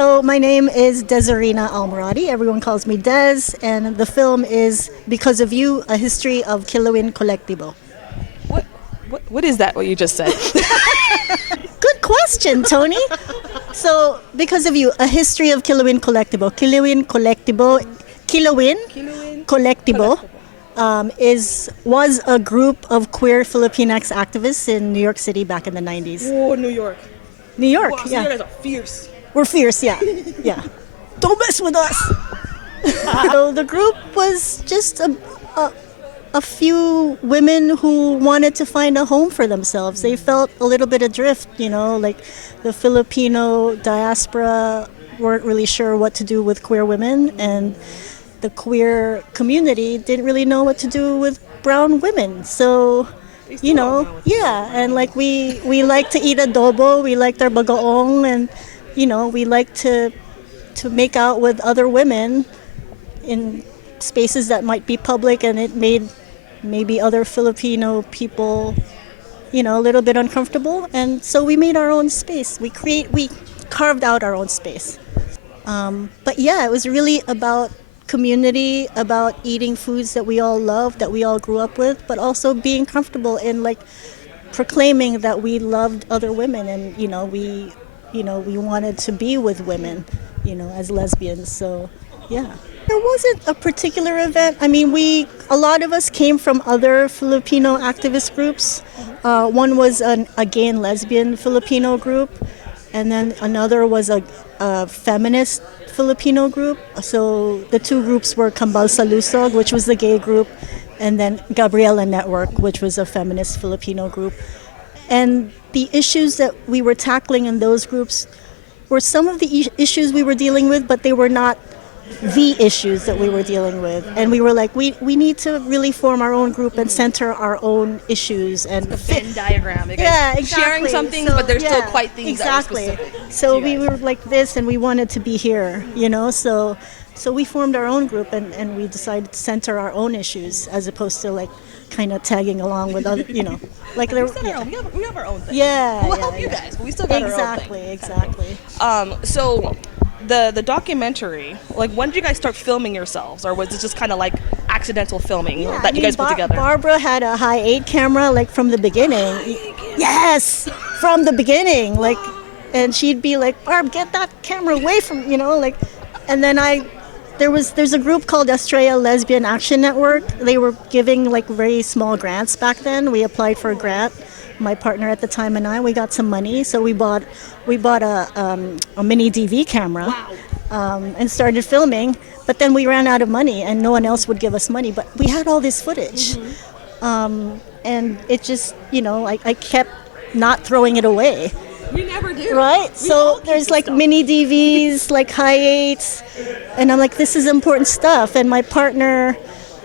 So my name is Desireena Almoradie. Everyone calls me Des, and the film is Because of You, A History of Kilawin Kolektibo. What, what is that, what you just said? Good question, Tony. So, Because of You, A History of Kilawin Kolektibo. Kilawin Kolektibo was a group of queer Filipinx activists in New York City back in the 90s. Oh, New York. New York, Wow, so yeah. you guys are fierce. We're fierce, yeah. Yeah. Don't mess with us. So the group was just a few women who wanted to find a home for themselves. They felt a little bit adrift, like the Filipino diaspora weren't really sure what to do with queer women, and the queer community didn't really know what to do with brown women. So, yeah, and like we like to eat adobo, we liked our bagoong, and we like to make out with other women in spaces that might be public, and it made maybe other Filipino people, a little bit uncomfortable. And so we made our own space. We carved out our own space. But yeah, it was really about community, about eating foods that we all love, that we all grew up with, but also being comfortable in like proclaiming that we loved other women, and we wanted to be with women, as lesbians. So, yeah. There wasn't a particular event. I mean, a lot of us came from other Filipino activist groups. One was a gay and lesbian Filipino group, and then another was a feminist Filipino group. So the two groups were Kambal Salusog, which was the gay group, and then Gabriela Network, which was a feminist Filipino group. And the issues that we were tackling in those groups were some of the issues we were dealing with, but they were not the issues that we were dealing with. And we were like, we need to really form our own group and center our own issues. And the Venn diagram. Yeah, exactly. Sharing some things, but there's still quite things exactly. that are specific. So we were like this, and we wanted to be here, So we formed our own group, and we decided to center our own issues as opposed to like kind of tagging along with other, like there. We have our own thing. Yeah, We'll help you guys, but we still got our own thing. Exactly. So the documentary, like, when did you guys start filming yourselves, or was it just kind of like accidental filming that you guys put together? Barbara had a high 8 camera like from the beginning. Yes, from the beginning, like, and she'd be like, Barb, get that camera away from, and then there's a group called Estrella Lesbian Action Network. They were giving like very small grants back then. We applied for a grant. My partner at the time and we got some money, so we bought a mini DV camera. Wow. And started filming. But then we ran out of money, and no one else would give us money. But we had all this footage, and it just I kept not throwing it away. You never do. Right? So there's like mini DVs, like high 8s, and I'm like, this is important stuff. And my partner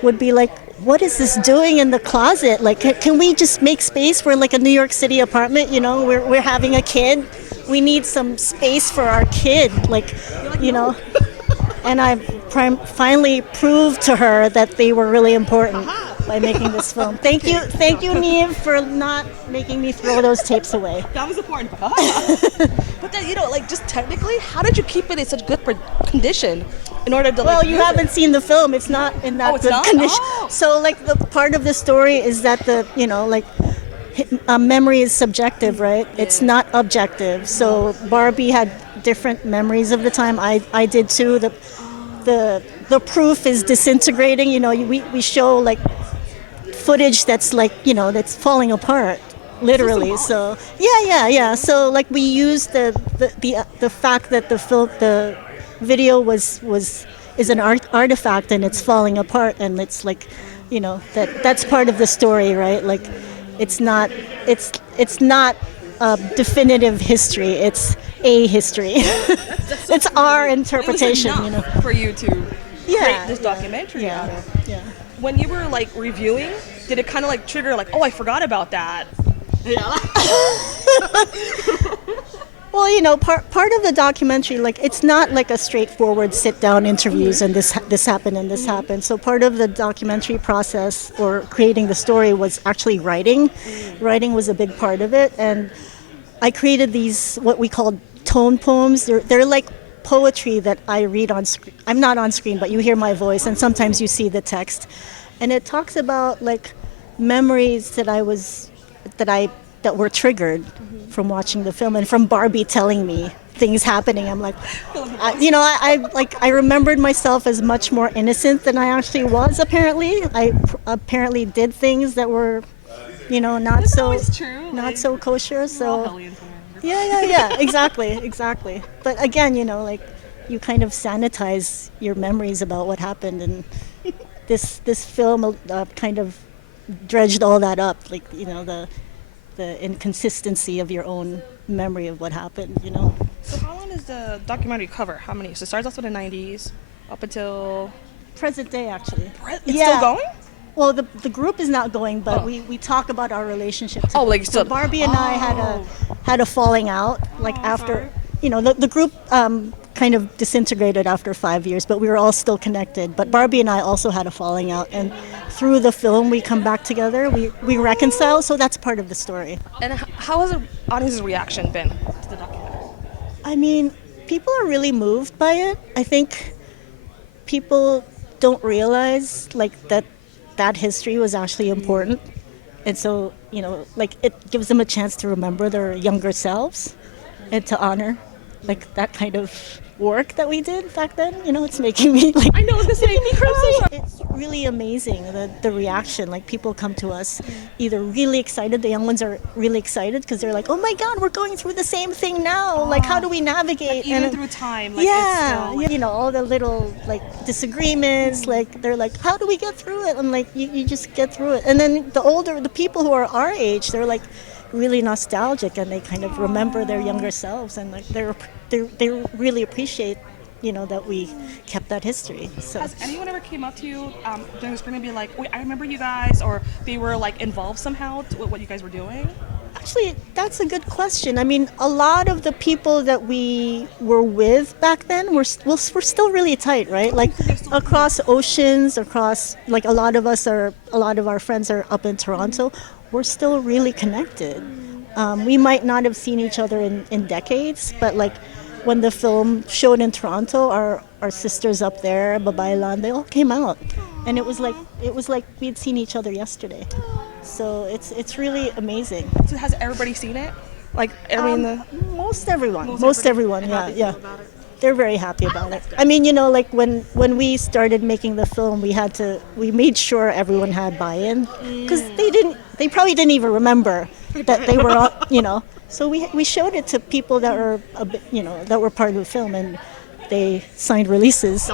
would be like, what is this doing in the closet? Like, can we just make space for like a New York City apartment? We're having a kid. We need some space for our kid. No. And I finally proved to her that they were really important by making this film. Thank you, Neve, for not making me throw those tapes away. That was important. But then, just technically, how did you keep it in such good condition in order to Well, you haven't seen the film. It's not in that good condition. Oh. So, like, the part of the story is that memory is subjective, right? Yeah. It's not objective. So Barbie had different memories of the time. I did too. The proof is disintegrating. We show like footage that's like that's falling apart, literally. So yeah. So like we used the fact that the video is an artifact, and it's falling apart, and it's like that's part of the story, right? Like it's not definitive history. It's a history. It's our interpretation. It was enough for you to create this documentary out of. Yeah. When you were like reviewing, did it kind of like trigger like, oh, I forgot about that? Yeah. Well, part of the documentary, like, it's not like a straightforward sit-down interviews and this happened and this happened. So part of the documentary process or creating the story was actually writing. Writing was a big part of it, and I created these what we called tone poems. They're like poetry that I read on screen. I'm not on screen, but you hear my voice, and sometimes you see the text, and it talks about like memories that were triggered from watching the film and from Barbie telling me things happening. I'm like, I remembered myself as much more innocent than I actually was. Apparently, I apparently did things that were, not so kosher. So yeah, exactly. But again, you kind of sanitize your memories about what happened, and this film kind of dredged all that up, like the inconsistency of your own memory of what happened. So how long does the documentary cover? How many? So it starts off in the 90s up until Present day, actually. It's still going? Well, the group is not going, but we talk about our relationship. Like so still. Barbie and I had a falling out, like after the group kind of disintegrated after 5 years, but we were all still connected. But Barbie and I also had a falling out, and through the film we come back together. We reconcile, so that's part of the story. And how has the audience's reaction been to the documentary? I mean, people are really moved by it. I think people don't realize that history was actually important, and so it gives them a chance to remember their younger selves and to honor that kind of work that we did back then. It's making me I know, it's making me cry. It's really amazing the reaction. Like, people come to us either really excited. The young ones are really excited because they're like, oh my God, we're going through the same thing now. Like, how do we navigate? Even through time. All the little disagreements. Like, they're like, how do we get through it? And you just get through it. And then the people who are our age, they're like really nostalgic, and they kind of remember their younger selves, and they really appreciate that we kept that history. So has anyone ever came up to you during the screening and be like, wait, I remember you guys, or they were involved somehow with what you guys were doing? Actually, that's a good question. I mean, a lot of the people that we were with back then we're still really tight, right? Across oceans, across a lot of our friends are up in Toronto. We're still really connected. We might not have seen each other in decades, but when the film showed in Toronto, our sisters up there, Babaylan, they all came out, and it was like we'd seen each other yesterday. So it's really amazing. So has everybody seen it? Most everyone, yeah. They're very happy about it. I mean, when we started making the film, we made sure everyone had buy-in, because they probably didn't even remember that they were on, So we showed it to people that were that were part of the film, and they signed releases.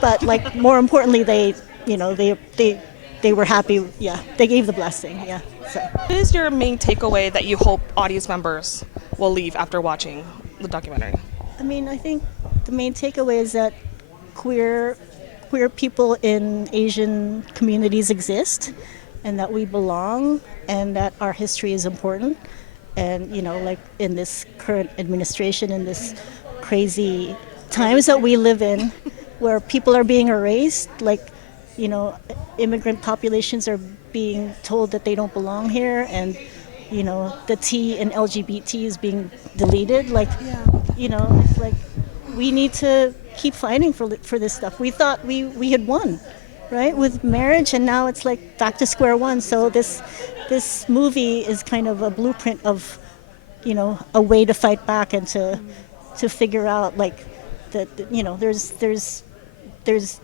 But more importantly, they were happy. Yeah, they gave the blessing. Yeah. So. What is your main takeaway that you hope audience members will leave after watching the documentary? I mean, I think the main takeaway is that queer people in Asian communities exist, and that we belong, and that our history is important. And in this current administration, in this crazy times that we live in, where people are being erased, immigrant populations are being told that they don't belong here, and the T in LGBT is being deleted. It's we need to keep fighting for this stuff. We thought we had won, right, with marriage, and now it's back to square one. So this movie is kind of a blueprint of, a way to fight back, and to figure out that there's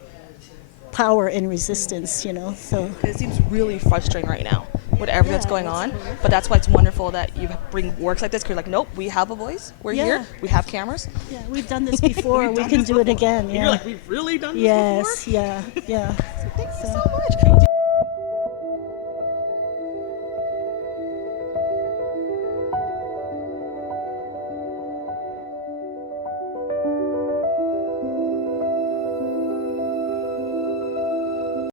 power in resistance, So it seems really frustrating right now with everything that's going on, but that's why it's wonderful that you bring works like this, because nope, we have a voice, we're here, we have cameras. Yeah, we've done this before, we can do it again. Yeah. We've really done this before? Yes, yeah. So thank you so much.